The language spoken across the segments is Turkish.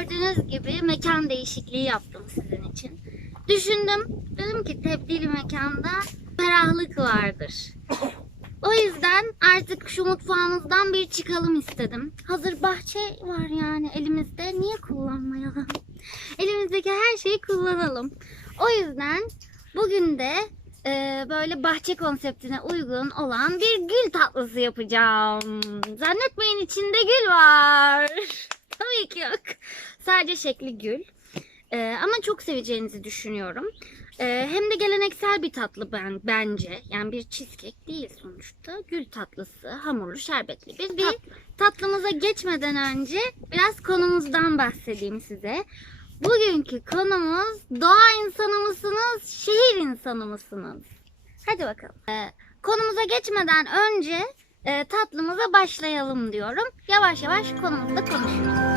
Gördüğünüz gibi mekan değişikliği yaptım sizin için. Düşündüm, dedim ki tebdili mekanda ferahlık vardır. O yüzden artık şu mutfağımızdan bir çıkalım istedim. Hazır bahçe var yani elimizde. Niye kullanmayalım? Elimizdeki her şeyi kullanalım. O yüzden bugün de e, böyle bahçe konseptine uygun olan bir gül tatlısı yapacağım. Zannetmeyin içinde gül var. Tabii ki yok. Sadece şekli gül. E, ama çok seveceğinizi düşünüyorum. E, hem de geleneksel bir tatlı ben bence. Yani bir cheesecake değil sonuçta. Gül tatlısı, hamurlu, şerbetli bir, bir tatlımıza geçmeden önce biraz konumuzdan bahsedeyim size. Bugünkü konumuz doğa insanı mısınız, şehir insanı mısınız? Hadi bakalım. Ee, konumuza geçmeden önce e, tatlımıza başlayalım diyorum. Yavaş yavaş konumuzda konuşuruz.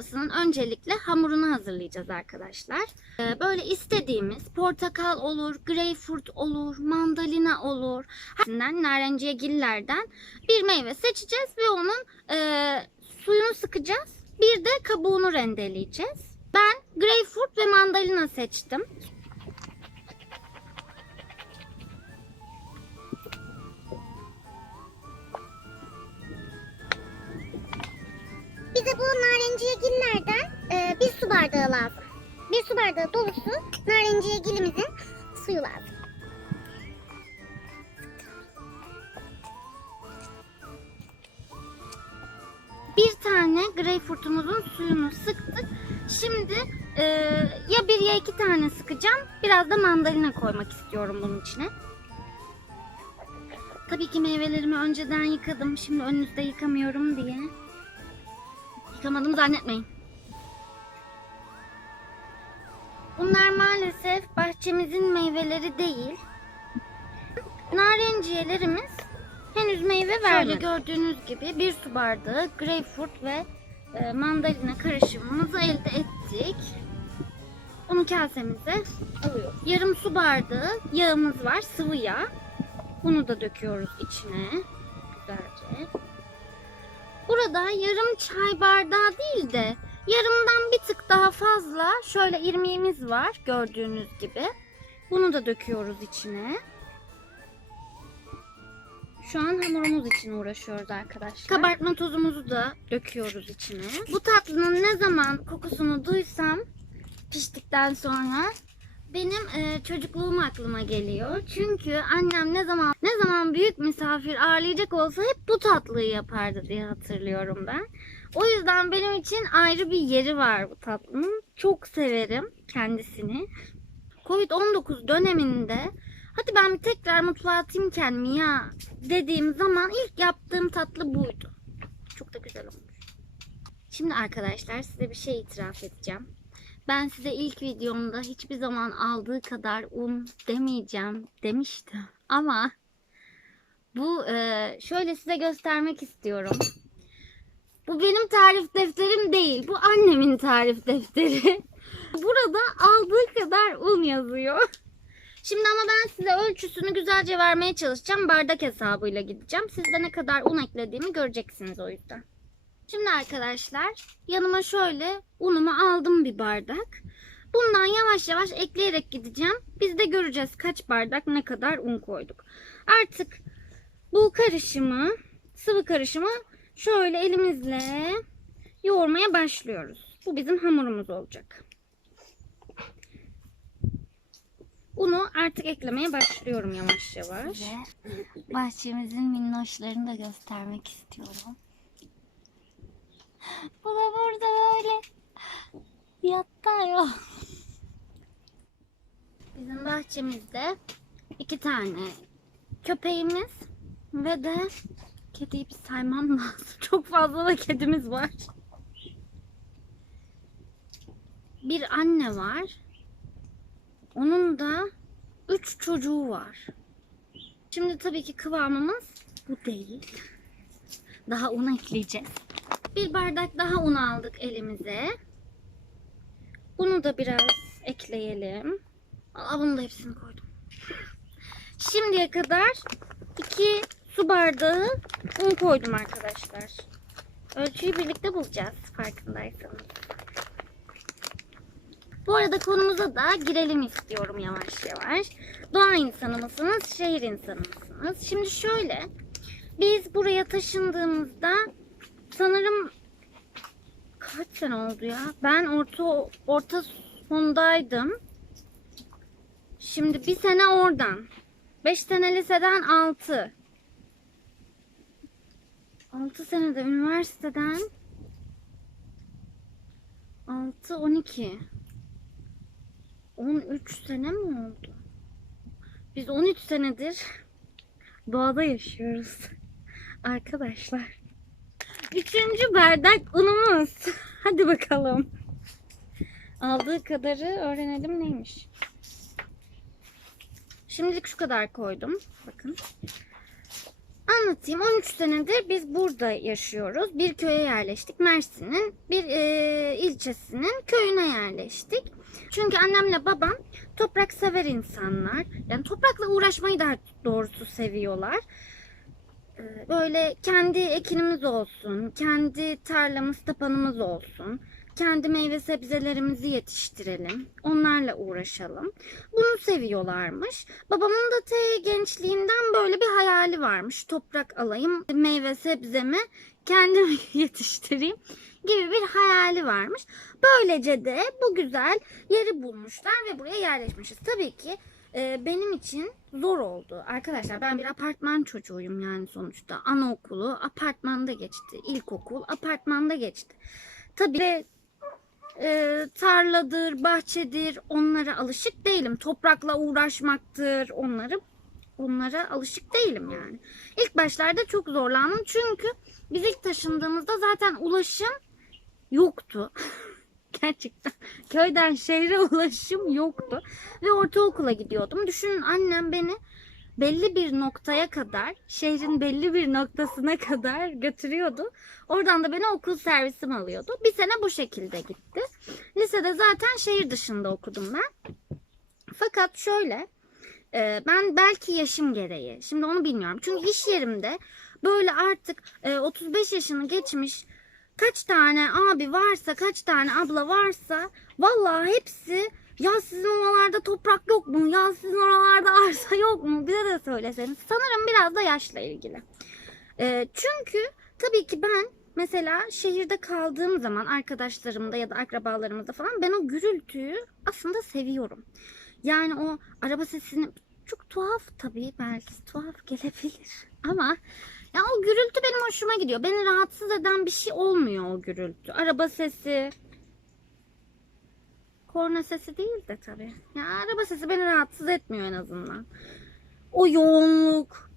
Tatlısının öncelikle hamurunu hazırlayacağız arkadaşlar. Ee, böyle istediğimiz portakal olur, greyfurt olur, mandalina olur. Hepsinden narenciye gillerden bir meyve seçeceğiz ve onun e, suyunu sıkacağız. Bir de kabuğunu rendeleyeceğiz. Ben greyfurt ve mandalina seçtim. Bize bu narenciyegillerden e, bir su bardağı lazım. Bir su bardağı dolusu narenciyegilimizin suyu lazım. Bir tane greyfurtumuzun suyunu sıktık. Şimdi e, ya bir ya iki tane sıkacağım. Biraz da mandalina koymak istiyorum bunun içine. Tabii ki meyvelerimi önceden yıkadım. Şimdi önünüzde yıkamıyorum diye. Yıkamadım zannetmeyin. Bunlar maalesef bahçemizin meyveleri değil. Narenciyelerimiz henüz meyve vermedi. Şöyle gördüğünüz gibi bir su bardağı greyfurt ve e, mandalina karışımımızı elde ettik. Onu kasemize alıyoruz. Yarım su bardağı yağımız var, sıvı yağ. Bunu da döküyoruz içine. Güzelce. Burada yarım çay bardağı değil de yarımdan bir tık daha fazla şöyle irmiğimiz var gördüğünüz gibi. Bunu da döküyoruz içine. Şu an hamurumuz için uğraşıyoruz arkadaşlar. Kabartma tozumuzu da döküyoruz içine. Bu tatlının ne zaman kokusunu duysam piştikten sonra benim e, çocukluğum aklıma geliyor. Çünkü annem ne zaman ne zaman büyük misafir ağırlayacak olsa hep bu tatlıyı yapardı diye hatırlıyorum ben. O yüzden benim için ayrı bir yeri var bu tatlının. Çok severim kendisini. Covid-19 döneminde hadi ben bir tekrar mutfağa atayım kendimi ya dediğim zaman ilk yaptığım tatlı buydu. Çok da güzel olmuş. Şimdi arkadaşlar size bir şey itiraf edeceğim. Ben size ilk videomda hiçbir zaman aldığı kadar un demeyeceğim demiştim. Ama bu e, şöyle size göstermek istiyorum. Bu benim tarif defterim değil. Bu annemin tarif defteri. Burada aldığı kadar un yazıyor. Şimdi ama ben size ölçüsünü güzelce vermeye çalışacağım. Bardak hesabıyla gideceğim. Sizde ne kadar un eklediğimi göreceksiniz o yüzden. Şimdi arkadaşlar yanıma şöyle unumu aldım bir bardak. Bundan yavaş yavaş ekleyerek gideceğim. Biz de göreceğiz kaç bardak ne kadar un koyduk. Artık bu karışımı sıvı karışımı şöyle elimizle yoğurmaya başlıyoruz. Bu bizim hamurumuz olacak. Unu artık eklemeye başlıyorum yavaş yavaş. bahçemizin minnoşlarını da göstermek istiyorum. Bu da burada böyle yattı Bizim bahçemizde iki tane köpeğimiz ve de kediyi bir saymam lazım. Çok fazla da kedimiz var. Bir anne var. Bunun da 3 çocuğu var. Şimdi tabii ki kıvamımız bu değil. Daha un ekleyeceğiz. Bir bardak daha un aldık elimize. Bunu da biraz ekleyelim. Aa, bunu da hepsini koydum. Şimdiye kadar 2 su bardağı un koydum arkadaşlar. Ölçüyü birlikte bulacağız farkındaysanız. Bu arada konumuza da girelim istiyorum yavaş yavaş. Doğa insanı mısınız, şehir insanı mısınız? Şimdi şöyle, biz buraya taşındığımızda sanırım kaç sene oldu ya? Ben orta orta sondaydım. Şimdi bir sene oradan. Beş sene liseden altı. Altı senede üniversiteden altı on iki. 13 sene mi oldu? Biz 13 senedir doğada yaşıyoruz. Arkadaşlar. Üçüncü bardak unumuz. Hadi bakalım. Aldığı kadarı öğrenelim neymiş. Şimdilik şu kadar koydum. Bakın. Anlatayım. 13 senedir biz burada yaşıyoruz. Bir köye yerleştik. Mersin'in bir e, ilçesinin köyüne yerleştik. Çünkü annemle babam toprak sever insanlar. Yani toprakla uğraşmayı daha doğrusu seviyorlar. Ee, Böyle kendi ekinimiz olsun, kendi tarlamız, tapanımız olsun. Kendi meyve sebzelerimizi yetiştirelim. Onlarla uğraşalım. Bunu seviyorlarmış. Babamın da te gençliğinden böyle bir hayali varmış. Toprak alayım, meyve sebzemi kendim yetiştireyim gibi bir hayali varmış. Böylece de bu güzel yeri bulmuşlar ve buraya yerleşmişiz. Tabii ki e, benim için zor oldu. Arkadaşlar ben bir apartman çocuğuyum yani sonuçta. Anaokulu apartmanda geçti. İlkokul apartmanda geçti. Tabii e, tarladır, bahçedir onlara alışık değilim. Toprakla uğraşmaktır onları onlara alışık değilim yani. İlk başlarda çok zorlandım çünkü biz ilk taşındığımızda zaten ulaşım yoktu. Gerçekten köyden şehre ulaşım yoktu ve ortaokula gidiyordum. Düşünün annem beni belli bir noktaya kadar, şehrin belli bir noktasına kadar götürüyordu. Oradan da beni okul servisim alıyordu. Bir sene bu şekilde gitti. Lisede zaten şehir dışında okudum ben. Fakat şöyle, e, ben belki yaşım gereği, şimdi onu bilmiyorum. Çünkü iş yerimde böyle artık e, 35 yaşını geçmiş kaç tane abi varsa, kaç tane abla varsa vallahi hepsi ya sizin oralarda toprak yok mu? Ya sizin oralarda arsa yok mu? Bize de söyleseniz. Sanırım biraz da yaşla ilgili. Ee, çünkü tabii ki ben mesela şehirde kaldığım zaman arkadaşlarımda ya da akrabalarımızda falan ben o gürültüyü aslında seviyorum. Yani o araba sesini çok tuhaf tabii belki tuhaf gelebilir ama ya o gürültü benim hoşuma gidiyor. Beni rahatsız eden bir şey olmuyor o gürültü. Araba sesi, korna sesi değil de tabii. Ya araba sesi beni rahatsız etmiyor en azından. O yoğunluk,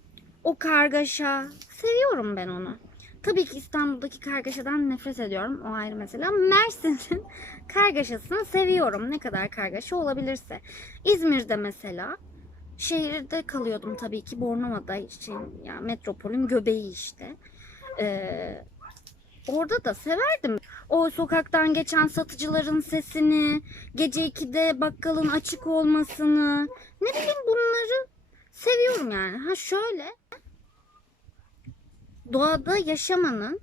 o kargaşa seviyorum ben onu. Tabii ki İstanbul'daki kargaşadan nefret ediyorum. O ayrı mesela. Mersin'in kargaşasını seviyorum. Ne kadar kargaşa olabilirse. İzmir'de mesela şehirde kalıyordum tabii ki Bornova'da için yani metropolün göbeği işte. Ee, orada da severdim. O sokaktan geçen satıcıların sesini, gece 2'de bakkalın açık olmasını, ne bileyim bunları seviyorum yani. Ha şöyle, doğada yaşamanın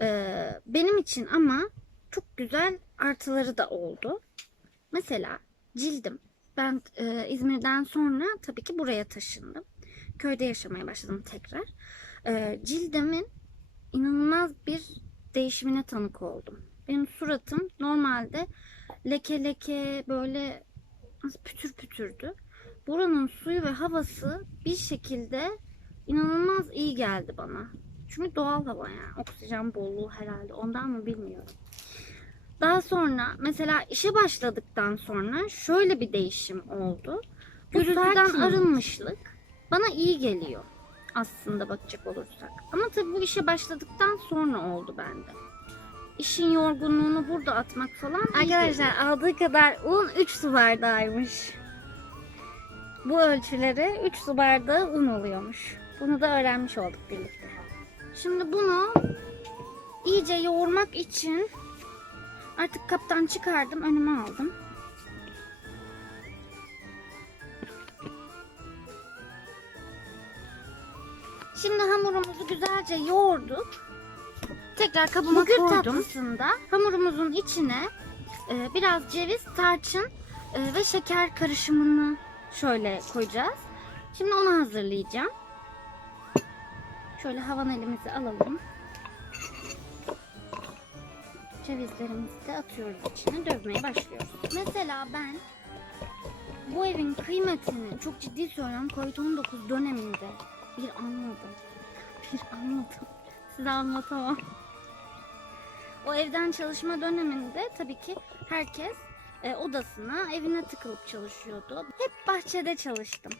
e, benim için ama çok güzel artıları da oldu. Mesela cildim. Ben e, İzmir'den sonra tabii ki buraya taşındım. Köyde yaşamaya başladım tekrar. E, cildimin inanılmaz bir değişimine tanık oldum. Benim suratım normalde leke leke böyle pütür pütürdü. Buranın suyu ve havası bir şekilde inanılmaz iyi geldi bana. Çünkü doğal hava yani. Oksijen bolluğu herhalde. Ondan mı bilmiyorum. Daha sonra mesela işe başladıktan sonra şöyle bir değişim oldu. Gürültüden arınmışlık bana iyi geliyor aslında bakacak olursak. Ama tabii bu işe başladıktan sonra oldu bende. İşin yorgunluğunu burada atmak falan Arkadaşlar aldığı kadar un 3 su bardağıymış. bu ölçüleri 3 su bardağı un oluyormuş. Bunu da öğrenmiş olduk birlikte. Şimdi bunu iyice yoğurmak için artık kaptan çıkardım, önüme aldım. Şimdi hamurumuzu güzelce yoğurduk. Tekrar kabıma Bugün koydum. tatlısında hamurumuzun içine e, biraz ceviz, tarçın e, ve şeker karışımını şöyle koyacağız. Şimdi onu hazırlayacağım. Şöyle havan elimizi alalım. Cevizlerimizi de atıyoruz içine dövmeye başlıyoruz. Mesela ben bu evin kıymetini çok ciddi söylüyorum Covid-19 döneminde bir anladım. Bir anladım. Size anlatamam. O evden çalışma döneminde tabii ki herkes e, odasına, evine tıkılıp çalışıyordu. Hep bahçede çalıştım.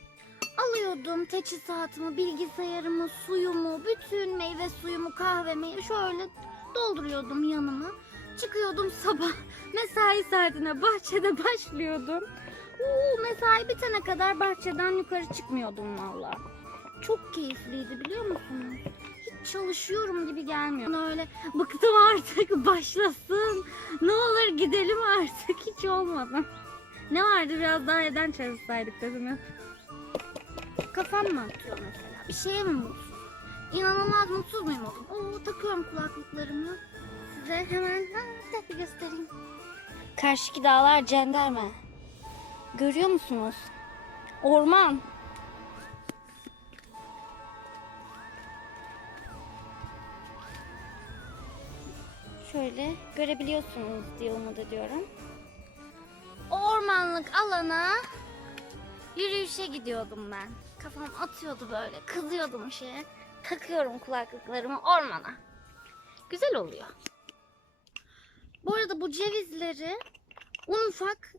Alıyordum teçhizatımı, bilgisayarımı, suyumu, bütün meyve suyumu, kahvemi şöyle dolduruyordum yanıma. Çıkıyordum sabah mesai saatine bahçede başlıyordum. Uuu, mesai bitene kadar bahçeden yukarı çıkmıyordum valla. Çok keyifliydi biliyor musunuz? Hiç çalışıyorum gibi gelmiyor. Öyle bıktım artık başlasın. Ne olur gidelim artık hiç olmadı. Ne vardı biraz daha neden çalışsaydık dedim ya. Kafam mı atıyor mesela? Bir şeye mi mutsuz? İnanılmaz mutsuz muyum oldum? Oo takıyorum kulaklıklarımı. Size hemen bir göstereyim. Karşıki dağlar cenderme. Görüyor musunuz? Orman. Şöyle görebiliyorsunuz diye umut ediyorum. Ormanlık alana yürüyüşe gidiyordum ben. Kafam atıyordu böyle. Kızıyordum şeye. Takıyorum kulaklıklarımı ormana. Güzel oluyor. Bu arada bu cevizleri un ufak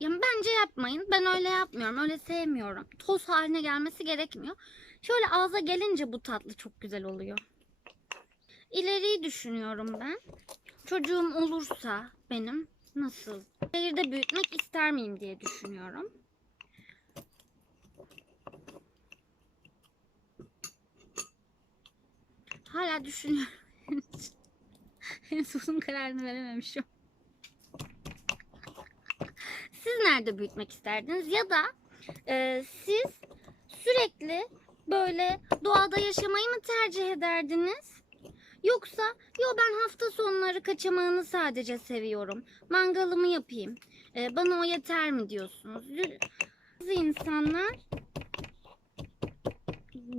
yani bence yapmayın. Ben öyle yapmıyorum. Öyle sevmiyorum. Toz haline gelmesi gerekmiyor. Şöyle ağza gelince bu tatlı çok güzel oluyor. İleriyi düşünüyorum ben. Çocuğum olursa benim nasıl? Şehirde büyütmek ister miyim diye düşünüyorum. Hala düşünüyorum. Henüz uzun kararını verememişim. Siz nerede büyütmek isterdiniz? Ya da e, siz sürekli böyle doğada yaşamayı mı tercih ederdiniz? Yoksa yo ben hafta sonları kaçamağını sadece seviyorum. Mangalımı yapayım. E, bana o yeter mi diyorsunuz? Bazı insanlar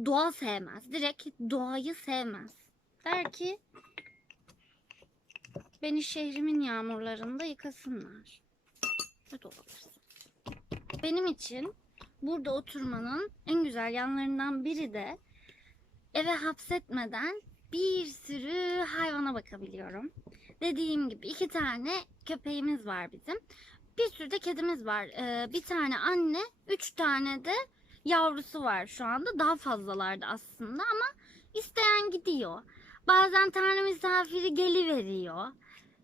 doğa sevmez. Direkt doğayı sevmez. Der ki beni şehrimin yağmurlarında yıkasınlar. De olabilirsin. Benim için burada oturmanın en güzel yanlarından biri de eve hapsetmeden bir sürü hayvana bakabiliyorum. Dediğim gibi iki tane köpeğimiz var bizim. Bir sürü de kedimiz var. Ee, bir tane anne, üç tane de yavrusu var şu anda. Daha fazlalardı aslında ama isteyen gidiyor. Bazen tanrı misafiri geliveriyor.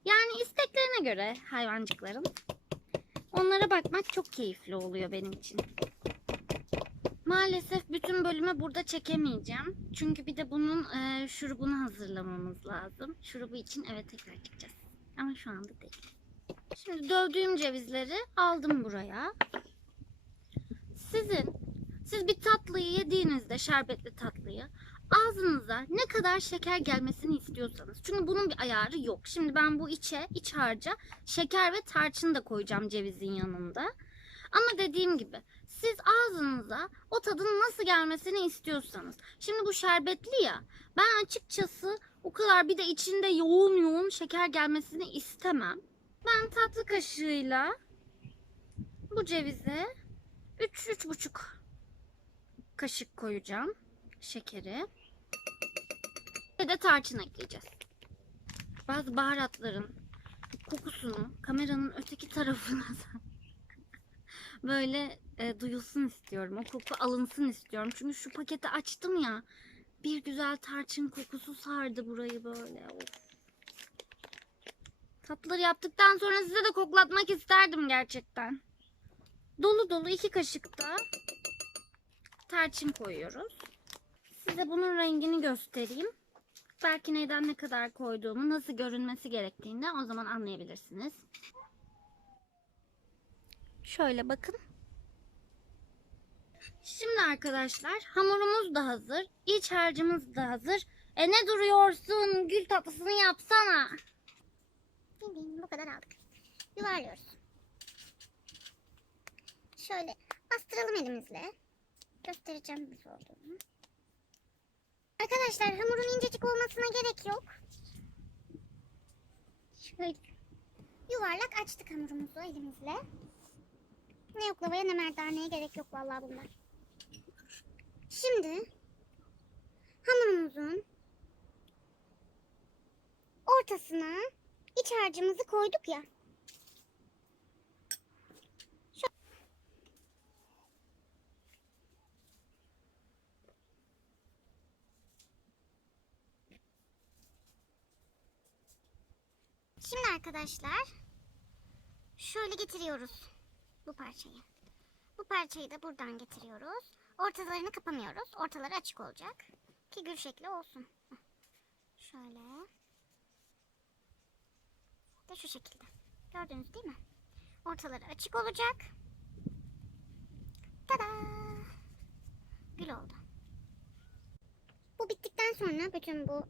Yani isteklerine göre hayvancıkların. Onlara bakmak çok keyifli oluyor benim için. Maalesef bütün bölümü burada çekemeyeceğim. Çünkü bir de bunun e, şurubunu hazırlamamız lazım. Şurubu için eve tekrar gideceğiz. Ama şu anda değil. Şimdi dövdüğüm cevizleri aldım buraya. Sizin, siz bir tatlıyı yediğinizde, şerbetli tatlıyı ağzınıza ne kadar şeker gelmesini istiyorsanız. Çünkü bunun bir ayarı yok. Şimdi ben bu içe, iç harca şeker ve tarçın da koyacağım cevizin yanında. Ama dediğim gibi siz ağzınıza o tadın nasıl gelmesini istiyorsanız. Şimdi bu şerbetli ya. Ben açıkçası o kadar bir de içinde yoğun yoğun şeker gelmesini istemem. Ben tatlı kaşığıyla bu cevize 3-3,5 kaşık koyacağım şekeri. Ve de tarçın ekleyeceğiz. Bazı baharatların kokusunu kameranın öteki tarafına böyle e, duyulsun istiyorum. O koku alınsın istiyorum. Çünkü şu paketi açtım ya. Bir güzel tarçın kokusu sardı burayı böyle. Of. Tatlıları yaptıktan sonra size de koklatmak isterdim gerçekten. dolu dolu iki kaşık da tarçın koyuyoruz. Size bunun rengini göstereyim. Belki neyden ne kadar koyduğumu, nasıl görünmesi gerektiğini o zaman anlayabilirsiniz. Şöyle bakın. Şimdi arkadaşlar hamurumuz da hazır. İç harcımız da hazır. E ne duruyorsun? Gül tatlısını yapsana. Bildiğin bu kadar aldık. Yuvarlıyoruz. Şöyle bastıralım elimizle. Göstereceğim nasıl olduğunu. Arkadaşlar hamurun incecik olmasına gerek yok. Şöyle yuvarlak açtık hamurumuzu elimizle. Ne yoklavaya ne merdaneye gerek yok vallahi bunlar. Şimdi hamurumuzun ortasına iç harcımızı koyduk ya. Şimdi arkadaşlar şöyle getiriyoruz bu parçayı. Bu parçayı da buradan getiriyoruz. Ortalarını kapamıyoruz. Ortaları açık olacak. Ki gül şekli olsun. Şöyle. De şu şekilde. Gördünüz değil mi? Ortaları açık olacak. Tada! Gül oldu. Bu bittikten sonra bütün bu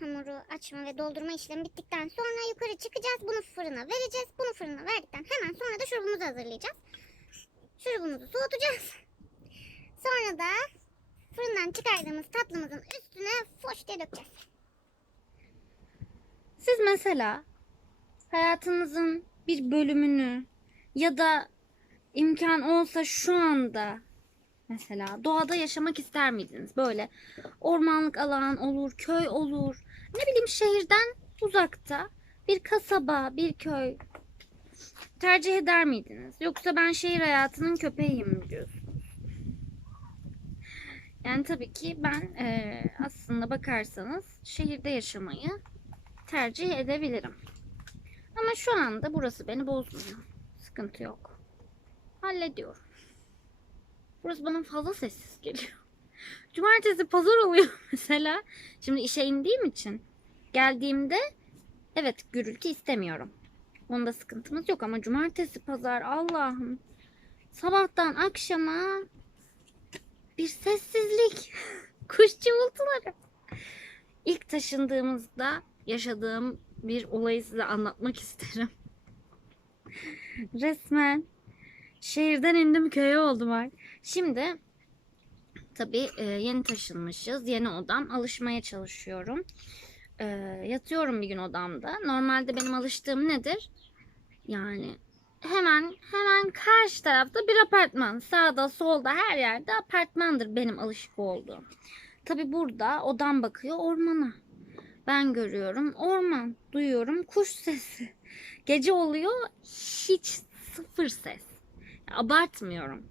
hamuru açma ve doldurma işlemi bittikten sonra yukarı çıkacağız. Bunu fırına vereceğiz. Bunu fırına verdikten hemen sonra da şurubumuzu hazırlayacağız. Şurubumuzu soğutacağız. Sonra da fırından çıkardığımız tatlımızın üstüne foş diye dökeceğiz. Siz mesela hayatınızın bir bölümünü ya da imkan olsa şu anda mesela doğada yaşamak ister miydiniz? Böyle ormanlık alan olur, köy olur. Ne bileyim şehirden uzakta bir kasaba, bir köy tercih eder miydiniz? Yoksa ben şehir hayatının köpeğiyim mi diyorsunuz? Yani tabii ki ben eee, aslında bakarsanız şehirde yaşamayı tercih edebilirim. Ama şu anda burası beni bozmuyor. Sıkıntı yok. Hallediyorum. Burası bana fazla sessiz geliyor. Cumartesi pazar oluyor mesela. Şimdi işe indiğim için geldiğimde evet gürültü istemiyorum. Onda sıkıntımız yok ama cumartesi pazar Allah'ım sabahtan akşama bir sessizlik. Kuş cıvıltıları. İlk taşındığımızda yaşadığım bir olayı size anlatmak isterim. Resmen şehirden indim köye oldum ay. Şimdi tabii e, yeni taşınmışız. Yeni odam. Alışmaya çalışıyorum. E, yatıyorum bir gün odamda. Normalde benim alıştığım nedir? Yani hemen hemen karşı tarafta bir apartman. Sağda solda her yerde apartmandır benim alışık olduğum. Tabii burada odam bakıyor ormana. Ben görüyorum orman, duyuyorum kuş sesi. Gece oluyor hiç sıfır ses. Abartmıyorum.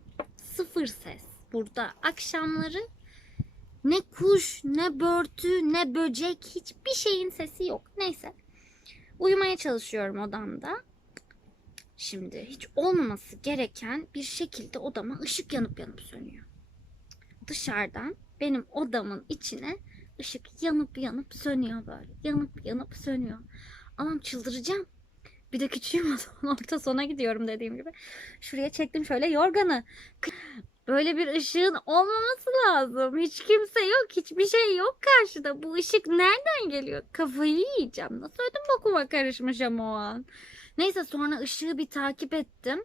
Sıfır ses. Burada akşamları ne kuş, ne börtü, ne böcek hiçbir şeyin sesi yok. Neyse. Uyumaya çalışıyorum odamda. Şimdi hiç olmaması gereken bir şekilde odama ışık yanıp yanıp sönüyor. Dışarıdan benim odamın içine ışık yanıp yanıp sönüyor böyle. Yanıp yanıp sönüyor. Allah'ım çıldıracağım. Bir de küçüğüm o zaman orta sona gidiyorum dediğim gibi. Şuraya çektim şöyle yorganı. Böyle bir ışığın olmaması lazım. Hiç kimse yok. Hiçbir şey yok karşıda. Bu ışık nereden geliyor? Kafayı yiyeceğim. Nasıl ödüm bokuma karışmış ama o an. Neyse sonra ışığı bir takip ettim.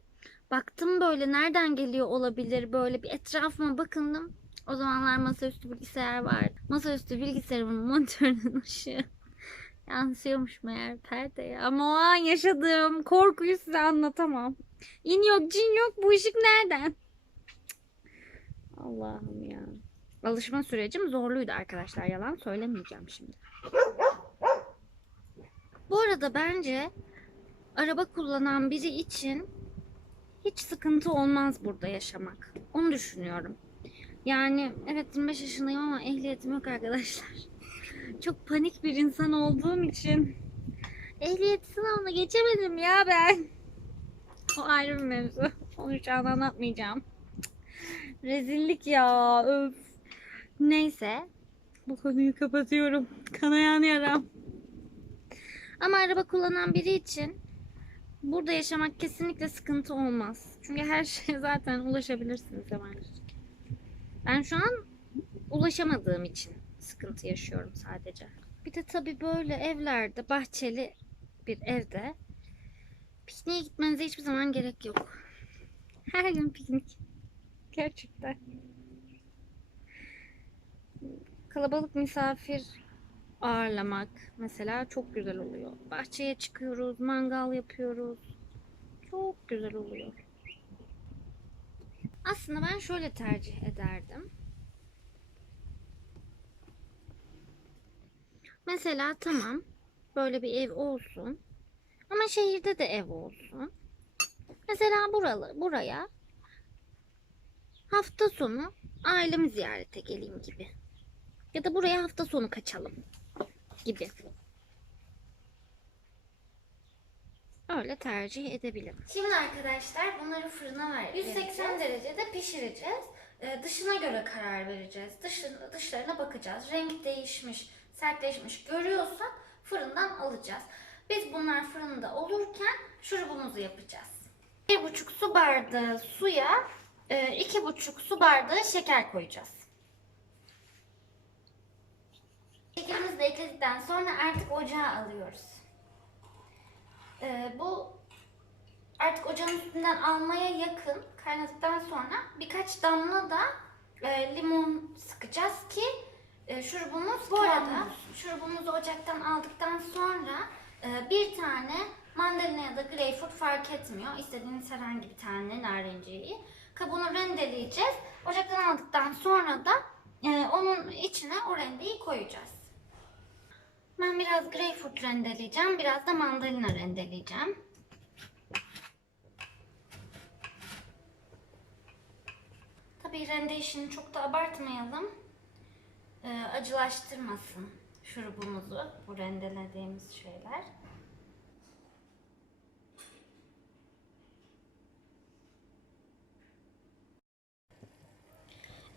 Baktım böyle nereden geliyor olabilir. Böyle bir etrafıma bakındım. O zamanlar masaüstü bilgisayar vardı. Masaüstü bilgisayarımın monitörünün ışığı yansıyormuş meğer perdeye. Ama o an yaşadığım korkuyu size anlatamam. İn yok cin yok bu ışık nereden? Allah'ım ya. Alışma sürecim zorluydu arkadaşlar. Yalan söylemeyeceğim şimdi. Bu arada bence araba kullanan biri için hiç sıkıntı olmaz burada yaşamak. Onu düşünüyorum. Yani evet 25 yaşındayım ama ehliyetim yok arkadaşlar. Çok panik bir insan olduğum için ehliyet sınavına geçemedim ya ben. O ayrı bir mevzu. Onu şu an anlatmayacağım. Rezillik ya. Öf. Neyse. Bu konuyu kapatıyorum. Kanayan yaram. Ama araba kullanan biri için burada yaşamak kesinlikle sıkıntı olmaz. Çünkü her şeye zaten ulaşabilirsiniz hemencik. Ben şu an ulaşamadığım için sıkıntı yaşıyorum sadece. Bir de tabii böyle evlerde, bahçeli bir evde pikniğe gitmenize hiçbir zaman gerek yok. Her gün piknik. Gerçekten. Kalabalık misafir ağırlamak mesela çok güzel oluyor. Bahçeye çıkıyoruz, mangal yapıyoruz. Çok güzel oluyor. Aslında ben şöyle tercih ederdim. Mesela tamam böyle bir ev olsun. Ama şehirde de ev olsun. Mesela buralı, buraya hafta sonu ailemi ziyarete geleyim gibi. Ya da buraya hafta sonu kaçalım gibi. Öyle tercih edebilirim. Şimdi arkadaşlar bunları fırına ver. 180 derecede pişireceğiz. Ee, dışına göre karar vereceğiz. Dışına, dışlarına bakacağız. Renk değişmiş, sertleşmiş görüyorsak fırından alacağız. Biz bunlar fırında olurken şurubumuzu yapacağız. 1,5 su bardağı suya e, 2,5 su bardağı şeker koyacağız. Şekerimizi de ekledikten sonra artık ocağa alıyoruz. Ee, bu artık ocağın üstünden almaya yakın kaynadıktan sonra birkaç damla da e, limon sıkacağız ki e, şurubumuz bu arada şurubumuzu ocaktan aldıktan sonra e, bir tane mandalina ya da greyfurt fark etmiyor. İstediğiniz herhangi bir tane narenciyi. Kabuğunu rendeleyeceğiz. Ocaktan aldıktan sonra da e, onun içine o rendeyi koyacağız. Ben biraz greyfurt rendeleyeceğim. Biraz da mandalina rendeleyeceğim. Tabii rende işini çok da abartmayalım. Ee, acılaştırmasın şurubumuzu bu rendelediğimiz şeyler.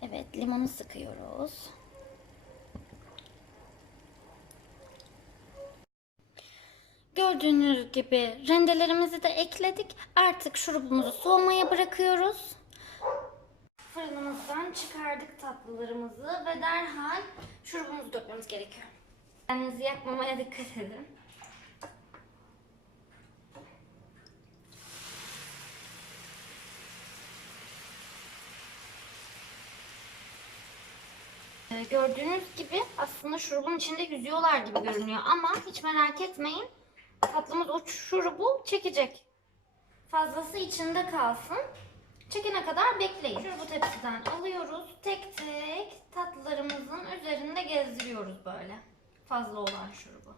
Evet limonu sıkıyoruz. Gördüğünüz gibi rendelerimizi de ekledik. Artık şurubumuzu soğumaya bırakıyoruz. Fırınımızdan çıkardık tatlılarımızı ve derhal şurubumuzu dökmemiz gerekiyor. Kendinizi yakmamaya dikkat edin. Ee, Gördüğünüz gibi aslında şurubun içinde yüzüyorlar gibi görünüyor ama hiç merak etmeyin. Tatlımız o şurubu çekecek. Fazlası içinde kalsın. Çekene kadar bekleyin. Şurubu tepsiden alıyoruz. Tek tek tatlılarımızın üzerinde gezdiriyoruz böyle. Fazla olan şurubu.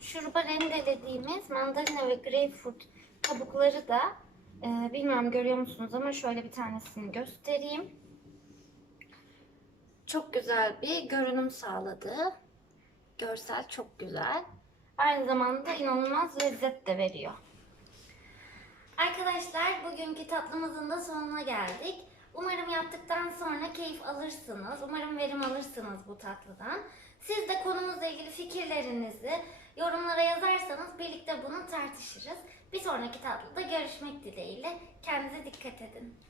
Şuruba rendelediğimiz mandalina ve greyfurt kabukları da e, bilmiyorum görüyor musunuz ama şöyle bir tanesini göstereyim. Çok güzel bir görünüm sağladı. Görsel çok güzel. Aynı zamanda inanılmaz lezzet de veriyor. Arkadaşlar bugünkü tatlımızın da sonuna geldik. Umarım yaptıktan sonra keyif alırsınız. Umarım verim alırsınız bu tatlıdan. Siz de konumuzla ilgili fikirlerinizi yorumlara yazarsanız birlikte bunu tartışırız. Bir sonraki tatlıda görüşmek dileğiyle. Kendinize dikkat edin.